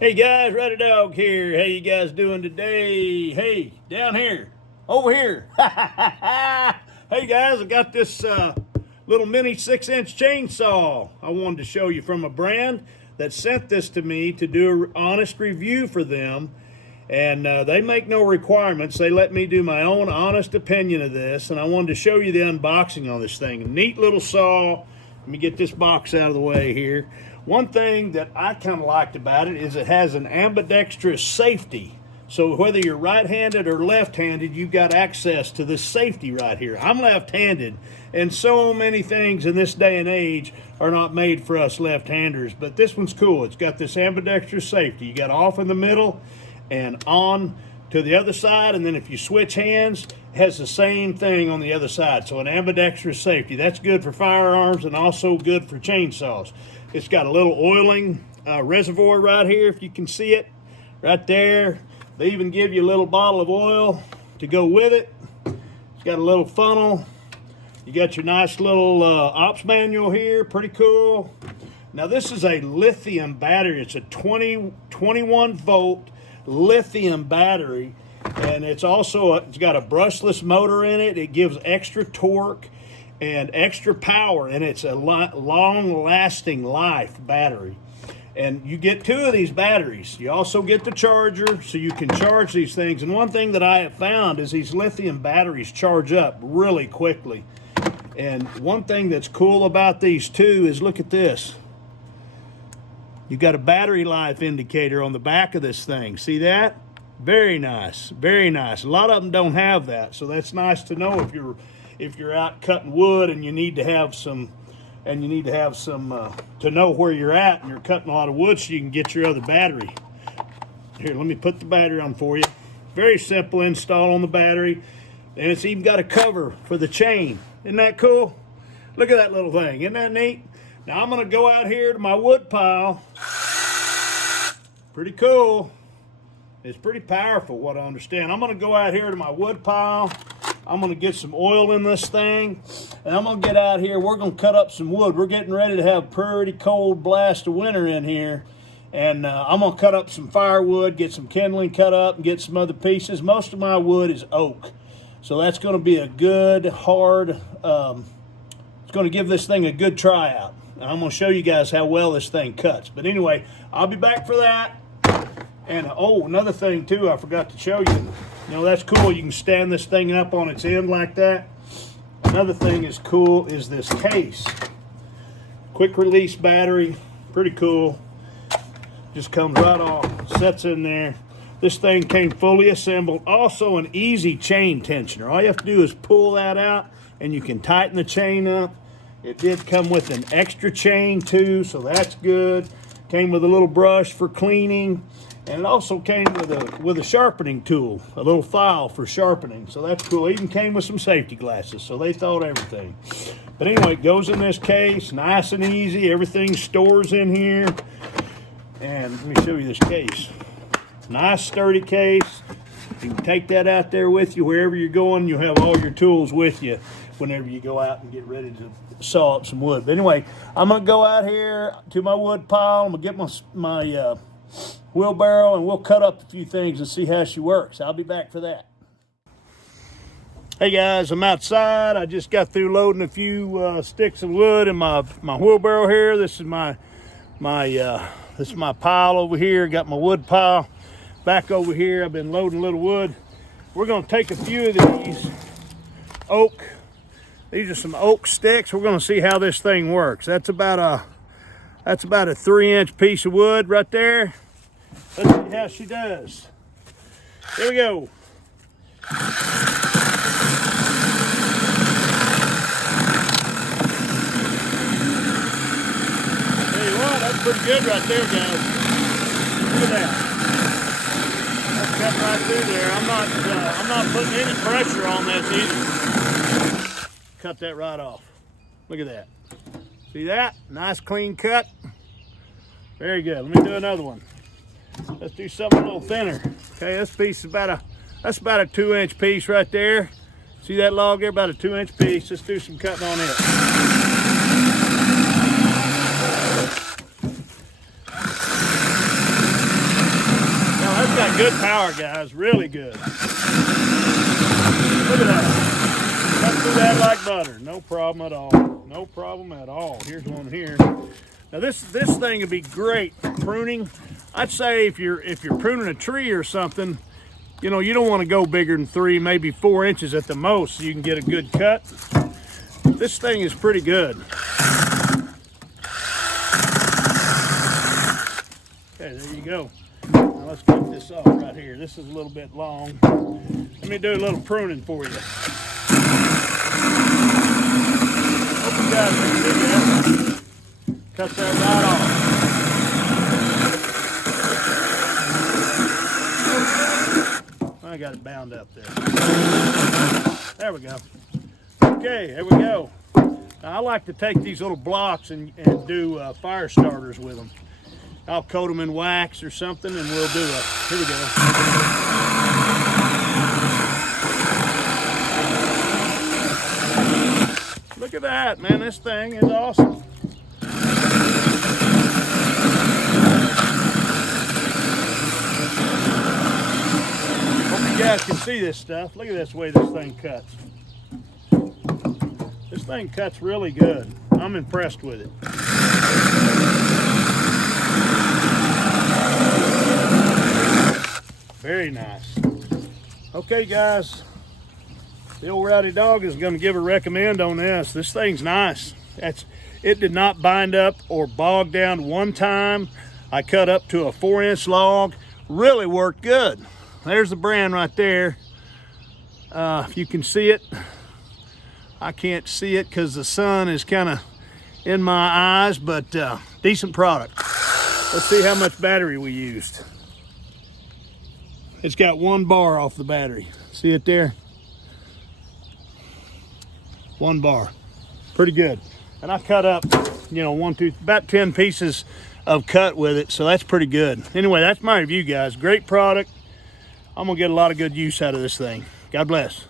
Hey guys, RowdyDawg here. How you guys doing today? Hey, down here, over here. Hey guys, I got this little mini 6-inch chainsaw I wanted to show you from a brand that sent this to me to do an honest review for them. And they make no requirements. They let me do my own honest opinion of this, and I wanted to show you the unboxing on this thing. A neat little saw. Let me get this box out of the way here. One thing that I kind of liked about it is it has an ambidextrous safety. So whether you're right-handed or left-handed, you've got access to this safety right here. I'm left-handed, and so many things in this day and age are not made for us left-handers, but this one's cool. It's got this ambidextrous safety. You got off in the middle and on to the other side, and then if you switch hands, it has the same thing on the other side. So an ambidextrous safety. That's good for firearms and also good for chainsaws. It's got a little oiling reservoir right here, if you can see it, right there. They even give you a little bottle of oil to go with it. It's got a little funnel. You got your nice little ops manual here, pretty cool. Now this is a lithium battery. It's a 21 volt lithium battery, and it's also it's got a brushless motor in it. It gives extra torque and extra power, and it's a long-lasting life battery. And you get 2 of these batteries. You also get the charger, so you can charge these things. And one thing that I have found is these lithium batteries charge up really quickly. And one thing that's cool about these too is, look at this. You've got a battery life indicator on the back of this thing. See that? Very nice, very nice. A lot of them don't have that, so that's nice to know if you're out cutting wood and you need to have some to know where you're at and you're cutting a lot of wood, so you can get your other battery. Here, let me put the battery on for you. Very simple install on the battery, and it's even got a cover for the chain. Isn't that cool? Look at that little thing. Isn't that neat? Now I'm going to go out here to my wood pile. Pretty cool. It's pretty powerful, what I understand. I'm going to go out here to my wood pile. I'm going to get some oil in this thing, and I'm going to get out here. We're going to cut up some wood. We're getting ready to have a pretty cold blast of winter in here, and I'm going to cut up some firewood, get some kindling cut up, and get some other pieces. Most of my wood is oak, so that's going to be a good, hard, it's going to give this thing a good tryout. And I'm going to show you guys how well this thing cuts. But anyway, I'll be back for that. And oh, another thing too, I forgot to show you. You know, that's cool. You can stand this thing up on its end like that. Another thing is cool is this case. Quick release battery, pretty cool. Just comes right off, sets in there. This thing came fully assembled. Also an easy chain tensioner. All you have to do is pull that out and you can tighten the chain up. It did come with an extra chain too, so that's good. Came with a little brush for cleaning. And it also came with a sharpening tool, a little file for sharpening. So that's cool. It even came with some safety glasses, so they thought everything. But anyway, it goes in this case, nice and easy. Everything stores in here. And let me show you this case. Nice sturdy case. You can take that out there with you wherever you're going. You'll have all your tools with you whenever you go out and get ready to saw up some wood. But anyway, I'm going to go out here to my wood pile. I'm going to get my wheelbarrow, and we'll cut up a few things and see how she works. I'll be back for that. Hey guys, I'm outside. I just got through loading a few sticks of wood in my wheelbarrow here. This is my pile over here. Got my wood pile back over here. I've been loading a little wood. We're going to take a few of these oak. These are some oak sticks. We're going to see how this thing works. That's about a 3-inch piece of wood right there. Let's see how she does. Here we go. Tell you what, that's pretty good right there, guys. Look at that. That's cut right through there. I'm not putting any pressure on this either. Cut that right off. Look at that. See that? Nice clean cut. Very good. Let me do another one. Let's do something a little thinner. Okay, this piece is about a 2-inch piece right there. See that log there? About a 2-inch piece. Let's do some cutting on it. got good power, guys, really good. Look at that. Cut through that like butter, no problem at all. No problem at all. Here's one here. Now this thing would be great for pruning. I'd say if you're pruning a tree or something, you know, you don't want to go bigger than 3, maybe 4 inches at the most, so you can get a good cut. This thing is pretty good. Okay, there you go. Now let's cut this off right here. This is a little bit long. Let me do a little pruning for you. Hope you guys can see that. Cut that right off. I got it bound up there. There we go. Okay, there we go. Now, I like to take these little blocks and do fire starters with them. I'll coat them in wax or something, and we'll do it. Here we go. Look at that, man. This thing is awesome. You guys can see this stuff. Look at this way this thing cuts. This thing cuts really good. I'm impressed with it. Very nice. Okay, guys. The old RowdyDawg is going to give a recommend on this. This thing's nice. It did not bind up or bog down one time. I cut up to a 4-inch log. Really worked good. There's the brand right there. If you can see it. I can't see it because the sun is kind of in my eyes, but decent product. Let's see how much battery we used. It's got 1 bar off the battery. See it there? 1 bar. Pretty good. And I cut up, you know, about 10 pieces of cut with it, so that's pretty good. Anyway, that's my review, guys. Great product. I'm gonna get a lot of good use out of this thing. God bless.